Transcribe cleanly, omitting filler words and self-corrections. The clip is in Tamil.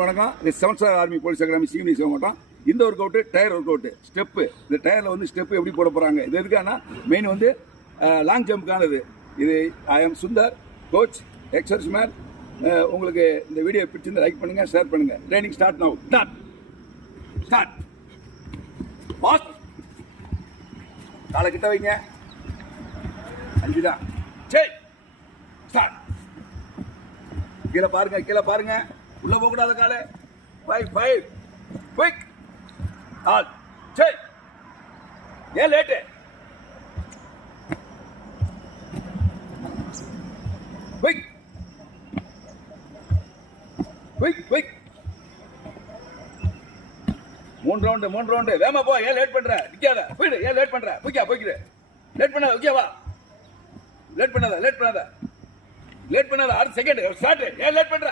வணக்கம். இது 7 star army police academy CMD மாவட்டம். இந்த work out tyre work out step. இந்த டயரில் வந்து ஸ்டெப்பு எப்படி போட போகிறாங்க, இது எதுக்கானா மெயின் வந்து லாங் ஜம்ப்புக்கானது. இது I am Sundar, coach, exercise man. உங்களுக்கு இந்த வீடியோ பிடிச்சிருந்து லைக் பண்ணுங்க, ஷேர் பண்ணுங்க. Training start now. Start fast. காலை கிட்ட வைங்க. 5 தான். சரி ஸ்டார்ட். கீழே பாருங்க, கீழே பாருங்க, உள்ள போக கூடாத காலை. 5 குயிக். ஆல் சரி. ஏன் late? Quick quick quick. 3 round வேமா போ. ஏன் லேட் பண்ற? நிக்காத, போயிடு. ஏன் லேட் பண்ற? போய்க்கிற. லேட் பண்ணாத, ஓகேவா? லேட் பண்ணாத அடுத்த செகண்ட் ஸ்டார்ட். ஏன் லேட் பண்ற?